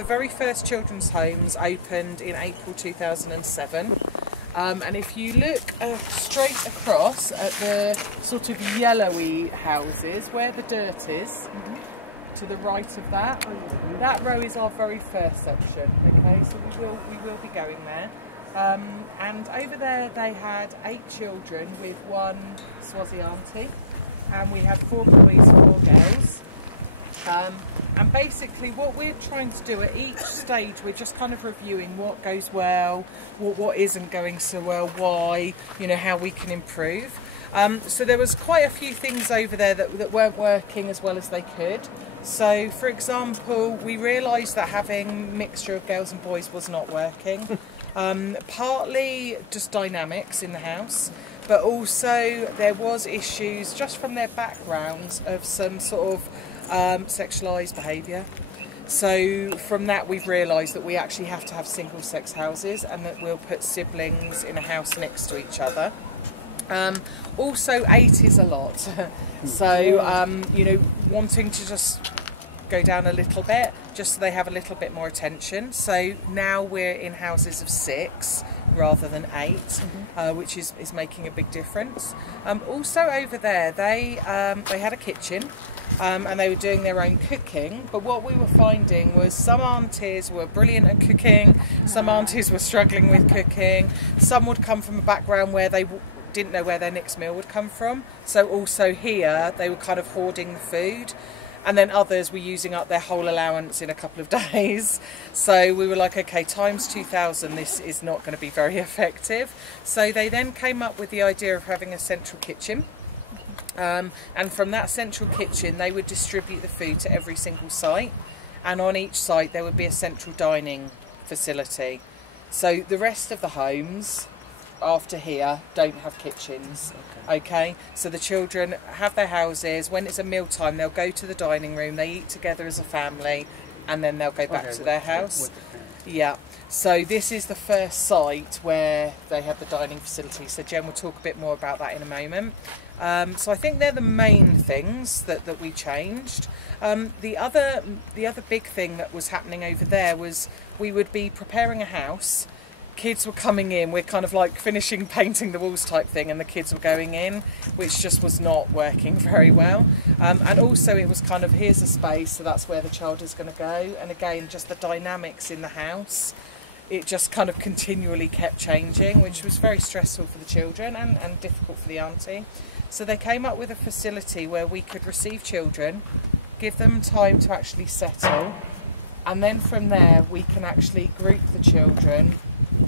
The very first children's homes opened in April 2007. And if you look straight across at the sort of yellowy houses, where the dirt is, to the right of that, that row is our very first section. Okay, so we will be going there. And over there they had 8 children with 1 Swazi auntie, and we had 4 boys, 4 girls. And basically what we're trying to do at each stage, we're just kind of reviewing what goes well, what isn't going so well, why, you know, how we can improve. So there was quite a few things over there that weren't working as well as they could. So for example, we realised that having a mixture of girls and boys was not working. Partly just dynamics in the house, but also there was issues just from their backgrounds of some sort of sexualised behaviour. So from that we've realised that we actually have to have single sex houses, and that we'll put siblings in a house next to each other. Also 8 is a lot. So you know, wanting to just go down a little bit just so they have a little bit more attention. So now we're in houses of 6 rather than 8, which is making a big difference. Also over there they had a kitchen, and they were doing their own cooking, but what we were finding was some aunties were brilliant at cooking, some aunties were struggling with cooking, some would come from a background where they didn't know where their next meal would come from, so also here they were kind of hoarding the food. And then others were using up their whole allowance in a couple of days. So we were like, okay, times 2,000, this is not going to be very effective. So they then came up with the idea of having a central kitchen. And from that central kitchen, they would distribute the food to every single site. And on each site, there would be a central dining facility. So the rest of the homes after here don't have kitchens. Okay, so the children have their houses. When it's a meal time, they'll go to the dining room, they eat together as a family, and then they'll go back to their house. Yeah, so this is the first site where they have the dining facility, so Jen will talk a bit more about that in a moment. So I think they're the main things that we changed. The other big thing that was happening over there was we would be preparing a house. Kids were coming in, we're kind of like finishing painting the walls type thing, and the kids were going in, which just was not working very well. And also it was kind of, here's a space, so that's where the child is going to go. And again, just the dynamics in the house, it just kind of continually kept changing, which was very stressful for the children and difficult for the auntie. So they came up with a facility where we could receive children, give them time to actually settle, and then from there we can actually group the children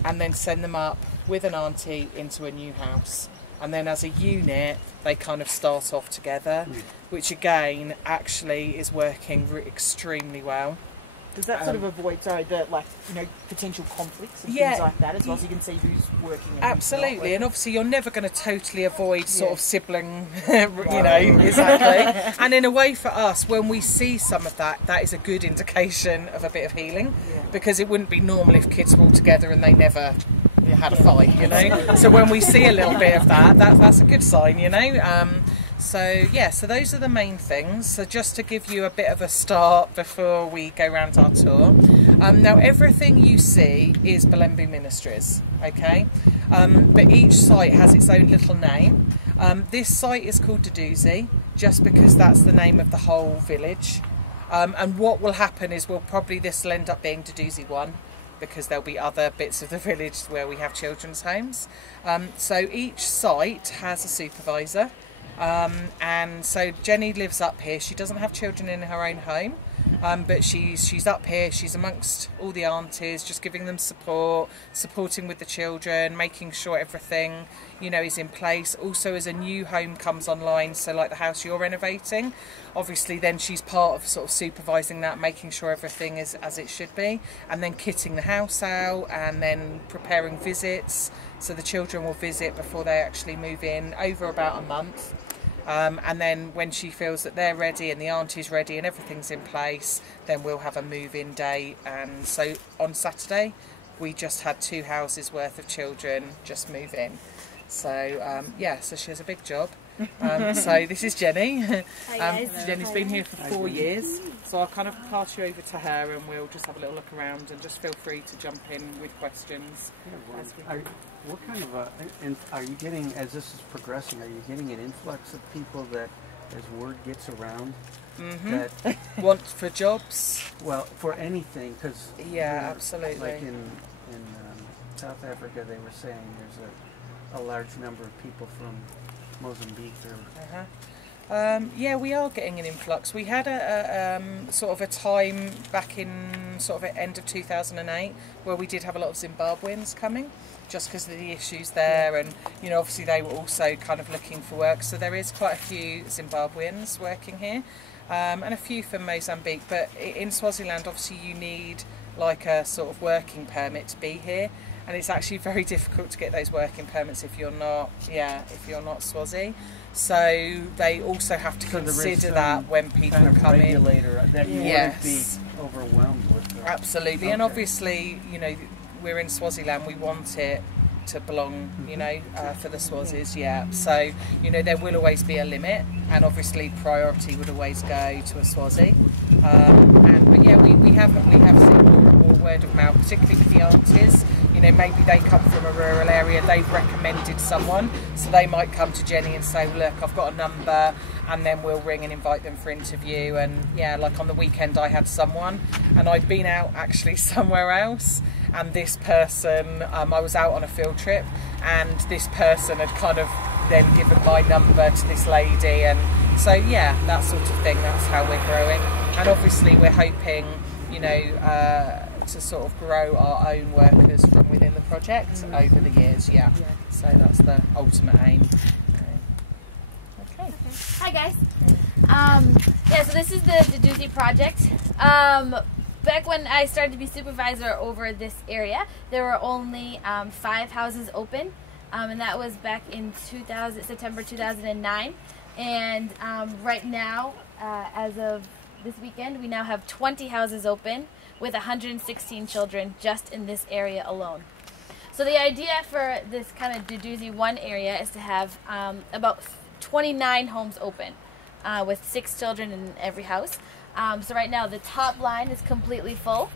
and then send them up with an auntie into a new house. And then as a unit, they kind of start off together, which again, actually is working extremely well. Does that sort of avoid, potential conflicts and things like that as well, so you can see who's working and absolutely, and obviously you're never going to totally avoid sort of sibling, exactly. And in a way for us, when we see some of that, that is a good indication of a bit of healing, because it wouldn't be normal if kids were all together and they never had a fight, you know. So when we see a little bit of that, that's a good sign, you know. So yeah, so those are the main things. So just to give you a bit of a start before we go around our tour. Now everything you see is Bulembu Ministries, okay? But each site has its own little name. This site is called Duduzi, just because that's the name of the whole village. And what will happen is this will end up being Duduzi 1, because there'll be other bits of the village where we have children's homes. So each site has a supervisor. And so Jenny lives up here. She doesn't have children in her own home, but she's up here. She's amongst all the aunties, just giving them support, supporting with the children, making sure everything, you know, is in place. Also, as a new home comes online, so like the house you're renovating, obviously then she's part of sort of supervising that, making sure everything is as it should be, and then kitting the house out, and then preparing visits. So the children will visit before they actually move in, over about a month. And then when she feels that they're ready and the auntie's ready and everything's in place, then we'll have a move-in date. And so on Saturday, we just had 2 houses worth of children just move in. So yeah, so she has a big job. So this is Jenny. Hi guys. Jenny's been here for 4 years, so I'll kind of pass you over to her and we'll just have a little look around, and just feel free to jump in with questions. What kind of are you getting, as this is progressing, are you getting an influx of people that, as word gets around, that want for jobs? Well, for anything, because absolutely. Like in South Africa, they were saying there's a large number of people from Mozambique. Yeah, we are getting an influx. We had a sort of a time back in sort of end of 2008 where we did have a lot of Zimbabweans coming, just because of the issues there, and you know, obviously they were also kind of looking for work. So there is quite a few Zimbabweans working here, and a few from Mozambique. But in Swaziland, obviously you need like a sort of working permit to be here. And it's actually very difficult to get those working permits if you're not, Swazi. So they also have to consider that when people kind of come regulator in. That you wouldn't be overwhelmed with. Absolutely, and obviously, you know, we're in Swaziland. We want it to belong, you know, for the Swazis. Yeah. So you know, there will always be a limit, and obviously priority would always go to a Swazi. But yeah, we have seen more and more word of mouth, particularly with the aunties. You know, maybe they come from a rural area, they've recommended someone, so they might come to Jenny and say, look, I've got a number, and then we'll ring and invite them for interview. And yeah, like on the weekend I had someone, and I'd been out actually somewhere else, and this person, I was out on a field trip, and this person had kind of then given my number to this lady, and so yeah, that sort of thing, that's how we're growing. And obviously we're hoping, you know, to sort of grow our own workers from within the project over the years, so that's the ultimate aim. Okay. Hi guys. Yeah, so this is the Duduzi project. Back when I started to be supervisor over this area, there were only 5 houses open, and that was back in September 2009. And right now, as of this weekend, we now have 20 houses open with 116 children just in this area alone. So the idea for this kind of Duduzi 1 area is to have about 29 homes open with 6 children in every house. So right now the top line is completely full.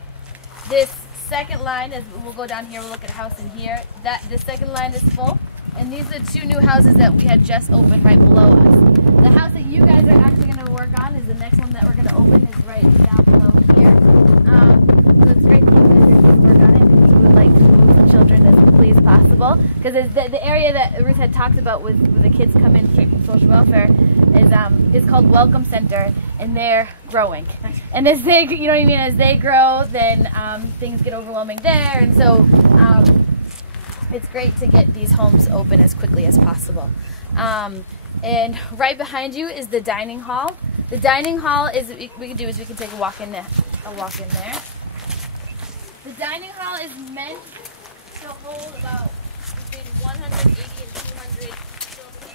This second line, as we'll go down here, we'll look at a house in here, the second line is full. And these are 2 new houses that we had just opened right below us. The house that you guys are actually going to work on is the next one that we're going to open, is right down below here. So it's great that you guys are going to work on it, because we would like to move the children as quickly as possible. Because the area that Ruth had talked about with the kids come in straight from social welfare is called Welcome Center, and they're growing. And as they, you know what I mean, as they grow, then things get overwhelming there, and so it's great to get these homes open as quickly as possible. And right behind you is the dining hall. The dining hall is, we can do is we can take a walk in there. The dining hall is meant to hold about between 180 and 200 children.